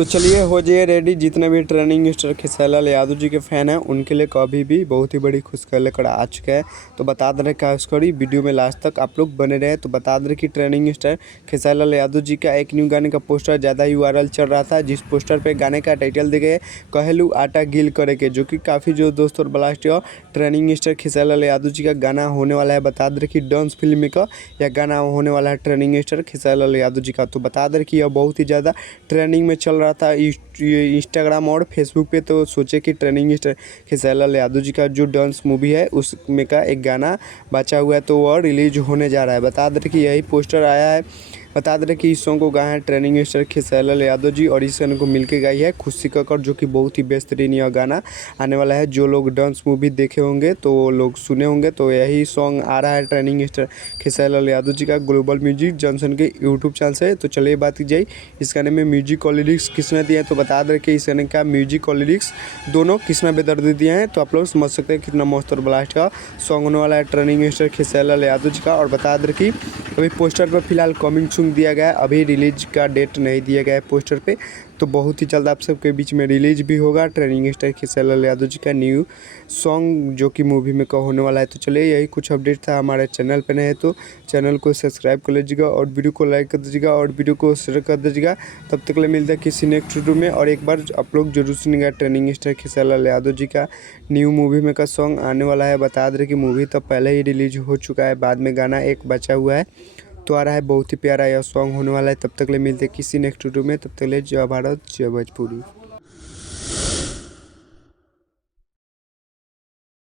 तो चलिए हो जाइए रेडी। जितने भी ट्रेनिंग स्टार खेसारी लाल यादव जी के फ़ैन हैं उनके लिए कभी भी बहुत ही बड़ी खुशखबरी लेकर आ चुका है। तो बता दे रहे क्या खुशखबरी, वीडियो में लास्ट तक आप लोग बने रहे। तो बता दे रहे कि ट्रेनिंग स्टार खेसारी लाल यादव जी का एक न्यू गाने का पोस्टर ज़्यादा ही वायरल चल रहा था, जिस पोस्टर पे गाने का टाइटल दिखे कहलू आटा गिल करे के, जो कि काफ़ी जो दोस्त और ब्लास्ट है ट्रेनिंग स्टार खेसारी लाल यादव जी का गाना होने वाला है। बता दे रहे कि डांस फिल्म का यह गाना होने वाला है ट्रेनिंग स्टार खेसारी लाल यादव जी का। तो बता दे रहे कि यह बहुत ही ज़्यादा ट्रेंडिंग में चल रहा था इंस्टाग्राम और फेसबुक पे। तो सोचे कि ट्रेनिंग स्टार खेसारी लाल यादव जी का जो डांस मूवी है उसमें का एक गाना बचा हुआ है तो वह रिलीज होने जा रहा है। बता दें कि यही पोस्टर आया है। बता दे रहे कि इस सॉन्ग को गाया है ट्रेनिंग स्टार खेसारी लाल यादव जी और इस गाने को मिलकर गाई है खुशी कक्कड़, जो कि बहुत ही बेहतरीन यह गाना आने वाला है। जो लोग डांस मूवी देखे होंगे तो वो लोग सुने होंगे, तो यही सॉन्ग आ रहा है ट्रेनिंग स्टार खेसारी लाल यादव जी का ग्लोबल म्यूजिक जॉनसन के यूट्यूब चैनल से। तो चलिए बात की जाए इस गाने में म्यूजिक और लिरिक्स किसने दिए हैं। तो बता दें कि इस गाने का म्यूजिक और लिरिक्स दोनों किसने बेदर्द दिए हैं। तो आप लोग समझ सकते हैं कितना मस्त और ब्लास्ट का सॉन्ग होने वाला है ट्रेनिंग स्टार खेसारी लाल यादव जी का। और बता दें कि अभी पोस्टर पर फिलहाल कमिंग सून दिया गया है, अभी रिलीज का डेट नहीं दिया गया है पोस्टर पे। तो बहुत ही जल्द आप सबके बीच में रिलीज भी होगा ट्रेनिंग स्टार खेसारी लाल यादव जी का न्यू सॉन्ग, जो कि मूवी में का होने वाला है। तो चलिए यही कुछ अपडेट था। हमारे चैनल पे नहीं तो चैनल को सब्सक्राइब कर लीजिएगा और वीडियो को लाइक कर दीजिएगा और वीडियो को शेयर कर दीजिएगा। तब तक के लिए मिलता है किसी नेक्स्ट वीडियो में। और एक बार आप लोग जरूर सुनिएगा ट्रेनिंग स्टार खेसारी लाल यादव जी का न्यू मूवी में का सॉन्ग आने वाला है। बता दें कि मूवी तो पहले ही रिलीज हो चुका है, बाद में गाना एक बचा हुआ है तो आ रहा है। बहुत ही प्यारा यह सॉन्ग होने वाला है। तब तक ले मिलते किसी नेक्स्ट वीडियो में। तब तक ले जय भारत जय भोजपुरी।